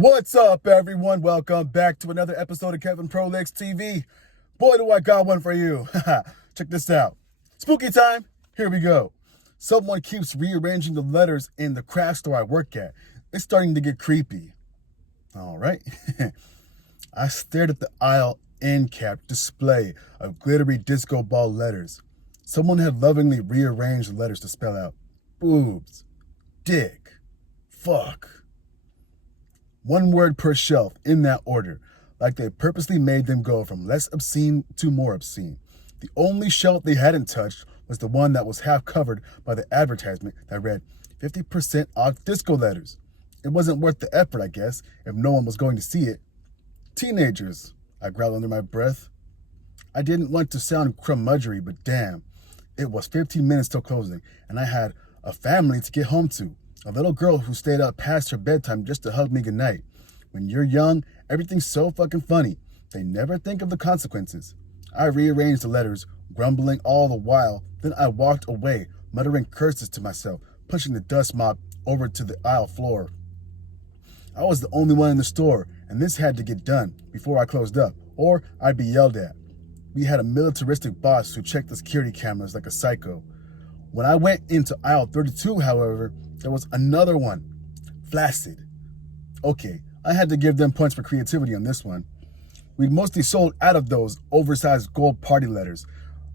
What's up, everyone? Welcome back to another episode of Kevin Prolix TV. Boy, do I got one for you. Check this out. Spooky time. Here we go. Someone keeps rearranging the letters in the craft store I work at. It's starting to get creepy. All right. I stared at the aisle end cap display of glittery disco ball letters. Someone had lovingly rearranged the letters to spell out boobs, dick, fuck. One word per shelf in that order, like they purposely made them go from less obscene to more obscene. The only shelf they hadn't touched was the one that was half covered by the advertisement that read 50% off disco letters. It wasn't worth the effort, I guess, if no one was going to see it. Teenagers, I growled under my breath. I didn't want to sound curmudgery, but damn, it was 15 minutes till closing, and I had a family to get home to. A little girl who stayed up past her bedtime just to hug me goodnight. When you're young, everything's so fucking funny. They never think of the consequences. I rearranged the letters, grumbling all the while. Then I walked away, muttering curses to myself, pushing the dust mop over to the aisle floor. I was the only one in the store, and this had to get done before I closed up, or I'd be yelled at. We had a militaristic boss who checked the security cameras like a psycho. When I went into aisle 32, however, there was another one. Flaccid. Okay, I had to give them points for creativity on this one. We'd mostly sold out of those oversized gold party letters.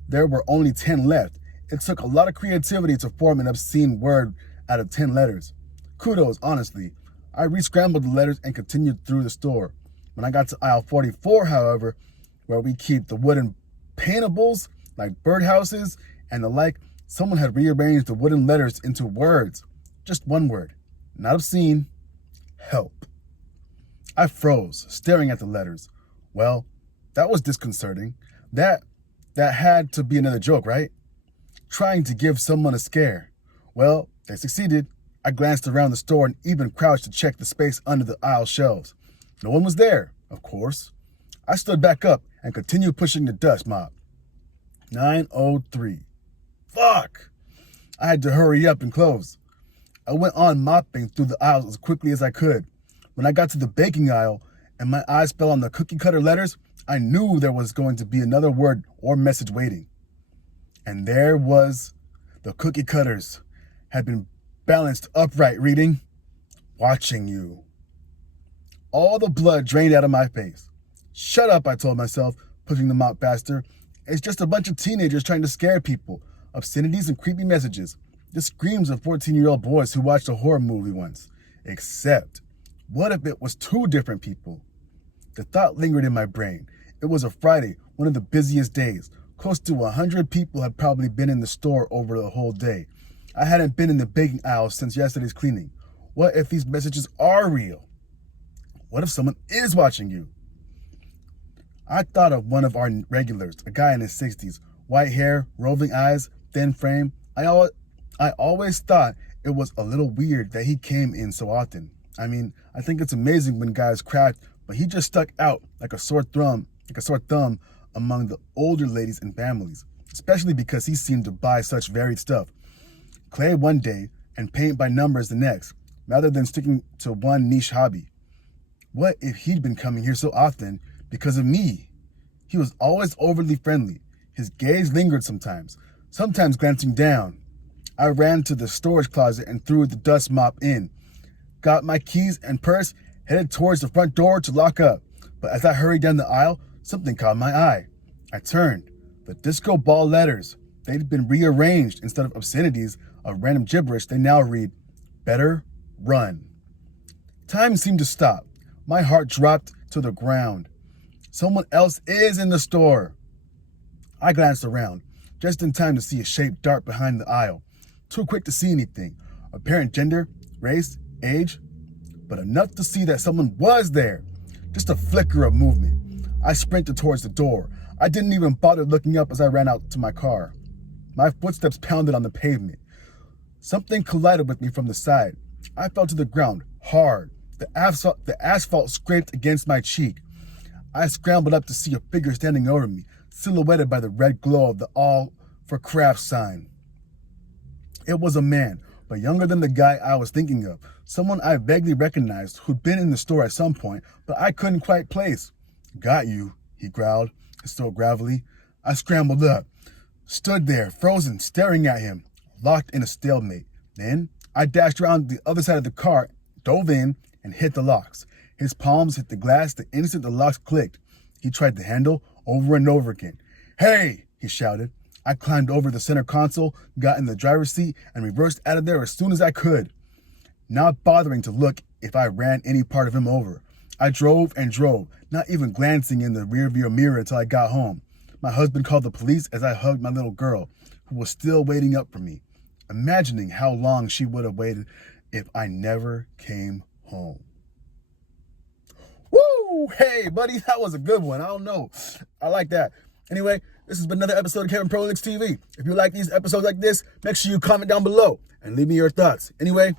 There were only 10 left. It took a lot of creativity to form an obscene word out of 10 letters. Kudos, honestly. I re-scrambled the letters and continued through the store. When I got to aisle 44, however, where we keep the wooden paintables like birdhouses and the like, someone had rearranged the wooden letters into words. Just one word. Not obscene. Help. I froze, staring at the letters. Well, that was disconcerting. That had to be another joke, right? Trying to give someone a scare. Well, they succeeded. I glanced around the store and even crouched to check the space under the aisle shelves. No one was there, of course. I stood back up and continued pushing the dust mop. 9:03. Fuck! I had to hurry up and close. I went on mopping through the aisles as quickly as I could. When I got to the baking aisle and my eyes fell on the cookie cutter letters, I knew there was going to be another word or message waiting. And there was the cookie cutters had been balanced upright, reading, watching you. All the blood drained out of my face. Shut up, I told myself, pushing the mop faster. It's just a bunch of teenagers trying to scare people. Obscenities and creepy messages. This screams of 14-year-old boys who watched a horror movie once. Except, what if it was two different people? The thought lingered in my brain. It was a Friday, one of the busiest days. Close to 100 people had probably been in the store over the whole day. I hadn't been in the baking aisle since yesterday's cleaning. What if these messages are real? What if someone is watching you? I thought of one of our regulars, a guy in his 60s, white hair, roving eyes, thin frame. I always thought it was a little weird that he came in so often. I mean, I think it's amazing when guys craft, but he just stuck out like a sore thumb among the older ladies and families, especially because he seemed to buy such varied stuff. Clay one day and paint by numbers the next, rather than sticking to one niche hobby. What if he'd been coming here so often because of me? He was always overly friendly. His gaze lingered sometimes glancing down. I ran to the storage closet and threw the dust mop in. Got my keys and purse, headed towards the front door to lock up. But as I hurried down the aisle, something caught my eye. I turned. The disco ball letters. They'd been rearranged. Instead of obscenities of random gibberish, they now read, better run. Time seemed to stop. My heart dropped to the ground. Someone else is in the store. I glanced around, just in time to see a shape dart behind the aisle. Too quick to see anything. Apparent gender, race, age, but enough to see that someone was there. Just a flicker of movement. I sprinted towards the door. I didn't even bother looking up as I ran out to my car. My footsteps pounded on the pavement. Something collided with me from the side. I fell to the ground, hard. The asphalt scraped against my cheek. I scrambled up to see a figure standing over me, silhouetted by the red glow of the All for Craft sign. It was a man, but younger than the guy I was thinking of, someone I vaguely recognized who'd been in the store at some point, but I couldn't quite place. "Got you," he growled, his throat gravelly. I scrambled up, stood there, frozen, staring at him, locked in a stalemate. Then I dashed around the other side of the car, dove in, and hit the locks. His palms hit the glass the instant the locks clicked. He tried the handle over and over again. "Hey!" he shouted. I climbed over the center console, got in the driver's seat, and reversed out of there as soon as I could, not bothering to look if I ran any part of him over. I drove and drove, not even glancing in the rearview mirror until I got home. My husband called the police as I hugged my little girl, who was still waiting up for me, imagining how long she would have waited if I never came home. Woo! Hey, buddy, that was a good one. I don't know. I like that. Anyway, this has been another episode of Kevin Prolix TV. If you like these episodes like this, make sure you comment down below and leave me your thoughts. Anyway,